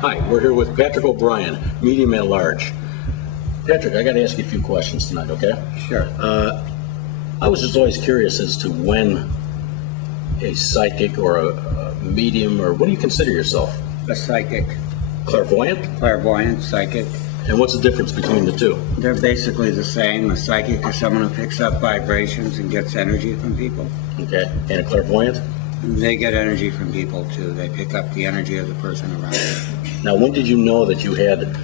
Hi, we're here with Patric O'Brien, medium at large. Patric, I got to ask you a few questions tonight, okay? Sure. I was just always curious as to when a psychic or a medium, or what do you consider yourself? A psychic. Clairvoyant? Clairvoyant, psychic. And what's the difference between the two? They're basically the same. A psychic is someone who picks up vibrations and gets energy from people. Okay. And a clairvoyant? They get energy from people too. They pick up the energy of the person around them. Now, when did you know that you had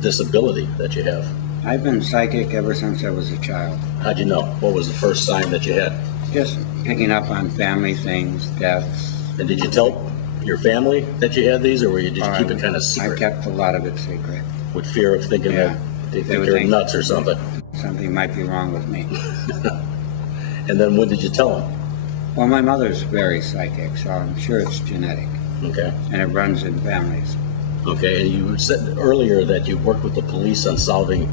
this ability that you have? I've been psychic ever since I was a child. How'd you know? What was the first sign that you had? Just picking up on family things, deaths. And did you tell your family that you had these, or did you keep it kind of secret? I kept a lot of it secret. With fear of thinking that they think you're nuts or something? Something might be wrong with me. And then when did you tell them? Well, my mother's very psychic, so I'm sure it's genetic. Okay. And it runs in families. Okay, and you said earlier that you worked with the police on solving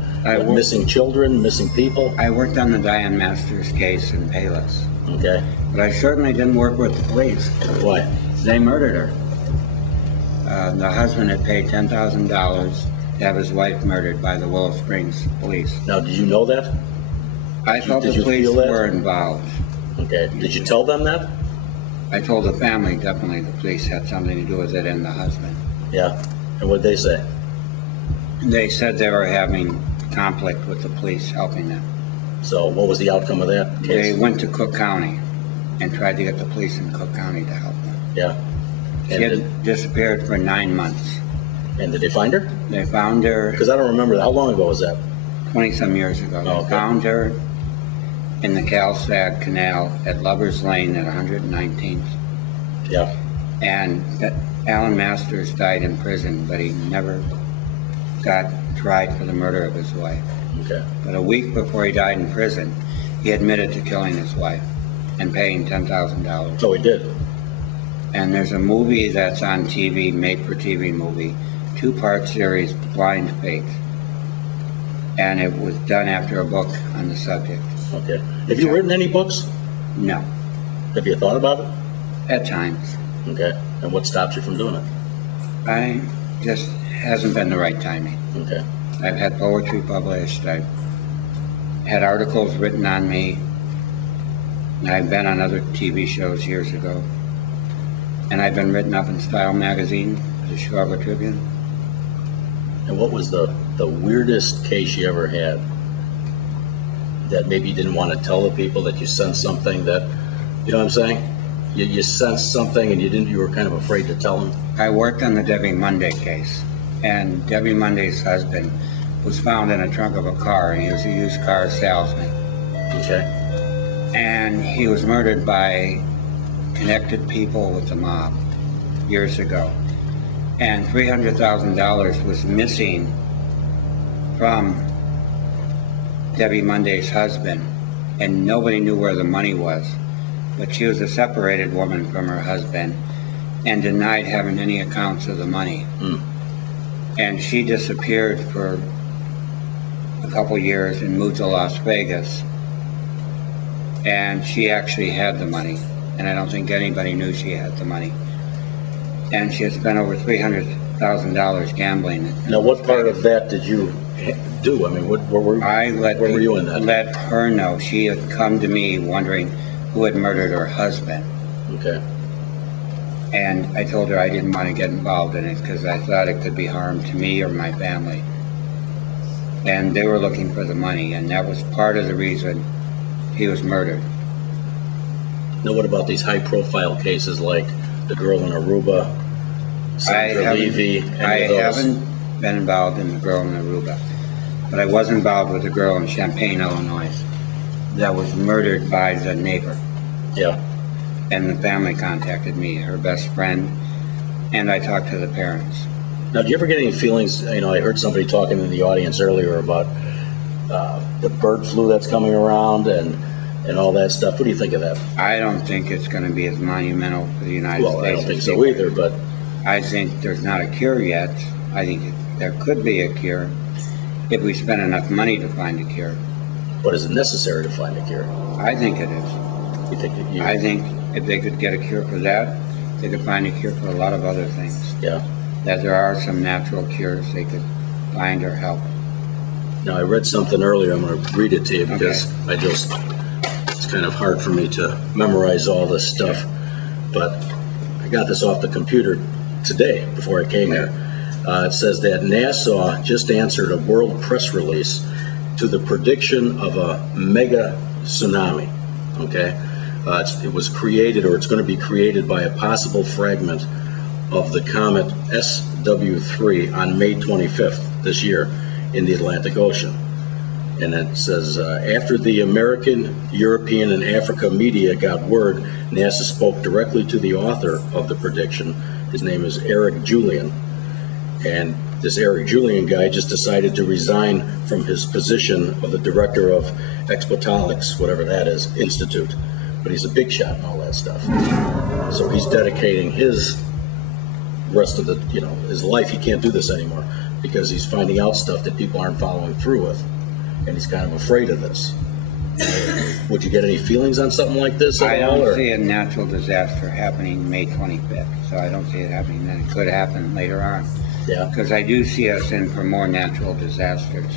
missing children, missing people. I worked on the Diane Masters case in Payless. Okay. But I certainly didn't work with the police. Why? They murdered her. The husband had paid $10,000 to have his wife murdered by the Willow Springs police. Now, did you know that? I thought the police were involved. Okay. Did you tell them that? I told the family definitely the police had something to do with it and the husband. Yeah. And what did they say? They said they were having conflict with the police helping them. So what was the outcome of that case? They went to Cook County and tried to get the police in Cook County to help them. Yeah. She had disappeared for 9 months. And did they find her? They found her. Because I don't remember that. How long ago was that? 20-some years ago. Oh, okay. They found her in the Calsag Canal at Lover's Lane at 119th. Yeah. And Alan Masters died in prison, but he never got tried for the murder of his wife. Okay. But a week before he died in prison, he admitted to killing his wife and paying $10,000. So he did. And there's a movie that's on TV, made-for-TV movie, 2-part series, Blind Faith. And it was done after a book on the subject. Okay. Have you written any books? No. Have you thought about it? At times. Okay. And what stops you from doing it? I just hasn't been the right timing. Okay. I've had poetry published. I've had articles written on me. I've been on other TV shows years ago. And I've been written up in Style magazine, the Chicago Tribune. And what was the weirdest case you ever had that maybe you didn't want to tell the people, that you sensed something that, you know what I'm saying? You sensed something and you were kind of afraid to tell them? I worked on the Debbie Monday case, and Debbie Monday's husband was found in a trunk of a car, and he was a used car salesman. Okay. And he was murdered by connected people with the mob years ago. And $300,000 was missing from Debbie Monday's husband, and nobody knew where the money was. But she was a separated woman from her husband and denied having any accounts of the money. Mm. And she disappeared for a couple years and moved to Las Vegas. And she actually had the money, and I don't think anybody knew she had the money. And she had spent over $300,000 gambling. Now, what part of that did you do? I mean, where were you in that? I let her know. She had come to me wondering who had murdered her husband. Okay. And I told her I didn't want to get involved in it because I thought it could be harm to me or my family. And they were looking for the money, and that was part of the reason he was murdered. Now, what about these high-profile cases like the girl in Aruba, Sandra Levy? I haven't been involved in the girl in Aruba, but I was involved with a girl in Champaign, Illinois, that was murdered by the neighbor. Yeah. And the family contacted me, her best friend, and I talked to the parents. Now, do you ever get any feelings, you know, I heard somebody talking in the audience earlier about the bird flu that's coming around and all that stuff. What do you think of that? I don't think it's going to be as monumental for the United States. Well, I don't think so either, but... I think there's not a cure yet. I think there could be a cure if we spend enough money to find a cure. But is it necessary to find a cure? I think it is. You think I think if they could get a cure for that, they could find a cure for a lot of other things. Yeah. that there are some natural cures they could find or help. Now, I read something earlier, I'm going to read it to you because it's kind of hard for me to memorize all this stuff, but I got this off the computer today before I came here. It says that NASA just answered a world press release to the prediction of a mega tsunami, okay? It was created, or it's going to be created by a possible fragment of the comet SW3 on May 25th this year in the Atlantic Ocean. And it says, after the American, European, and Africa media got word, NASA spoke directly to the author of the prediction. His name is Eric Julian. And this Eric Julian guy just decided to resign from his position of the director of Exoptolics, whatever that is, Institute. But he's a big shot and all that stuff. So he's dedicating his rest of the, his life. He can't do this anymore because he's finding out stuff that people aren't following through with. And he's kind of afraid of this. Would you get any feelings on something like this at all? I don't see a natural disaster happening May 25th, so I don't see it happening then. It could happen later on. Yeah. Because I do see us in for more natural disasters.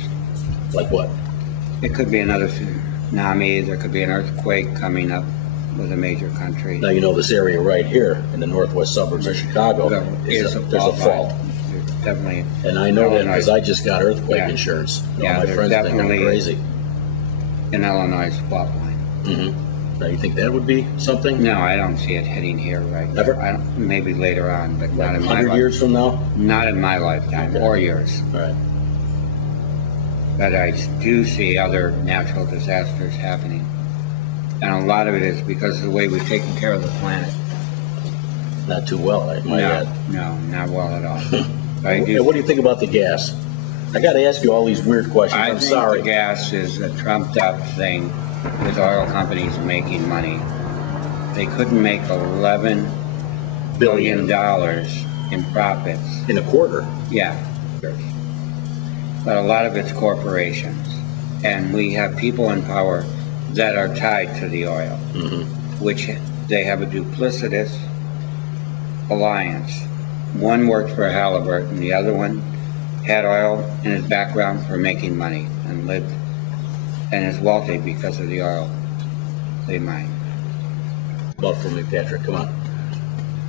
Like what? It could be another tsunami, there could be an earthquake coming up with a major country. Now, this area right here in the northwest suburbs of Chicago, there's a fault. Definitely. And I know that because I just got earthquake insurance. My friends think I'm crazy. In Illinois fault line. Mm-hmm. Now, you think that would be something? No, I don't see it hitting here right now. Ever? Maybe later on, but not in my lifetime. 100 years from now? Not in my lifetime, or yours. All right. But I do see other natural disasters happening. And a lot of it is because of the way we've taken care of the planet. Not too well, I might add. No, not well at all. What do you think about the gas? I got to ask you all these weird questions. I'm sorry. The gas is a trumped-up thing with oil companies making money. They couldn't make $11 billion in profits. In a quarter? Yeah. But a lot of it's corporations. And we have people in power that are tied to the oil, which they have a duplicitous alliance. One worked for Halliburton, the other one had oil in his background for making money and lived and is wealthy because of the oil they mine. Well, for me, Patrick, come on.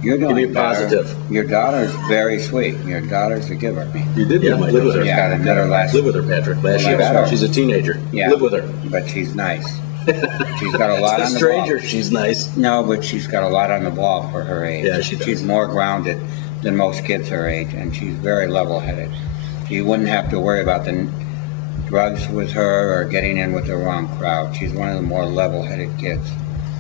You're doing Give me a positive. Better. Your daughter's very sweet. Your daughter's a giver. You did live with her. Yeah, I met her last. Live with her, Patrick. Last year. She's a teenager. Yeah. Live with her. But she's nice. She's got a lot on the stranger, ball. She's nice. No, but she's got a lot on the ball for her age. Yeah, she does. She's more grounded than most kids her age, and she's very level-headed. You wouldn't have to worry about the drugs with her or getting in with the wrong crowd. She's one of the more level-headed kids.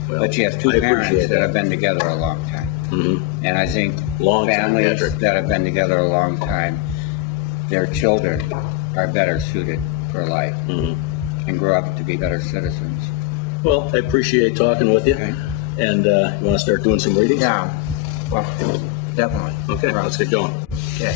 Well, but she has two parents that have been together a long time. Mm-hmm. And I think families that have been together a long time, their children are better suited for life and grow up to be better citizens. Well, I appreciate talking with you. Okay. And you want to start doing some readings? Yeah. Well, definitely. Okay, let's get going. Okay.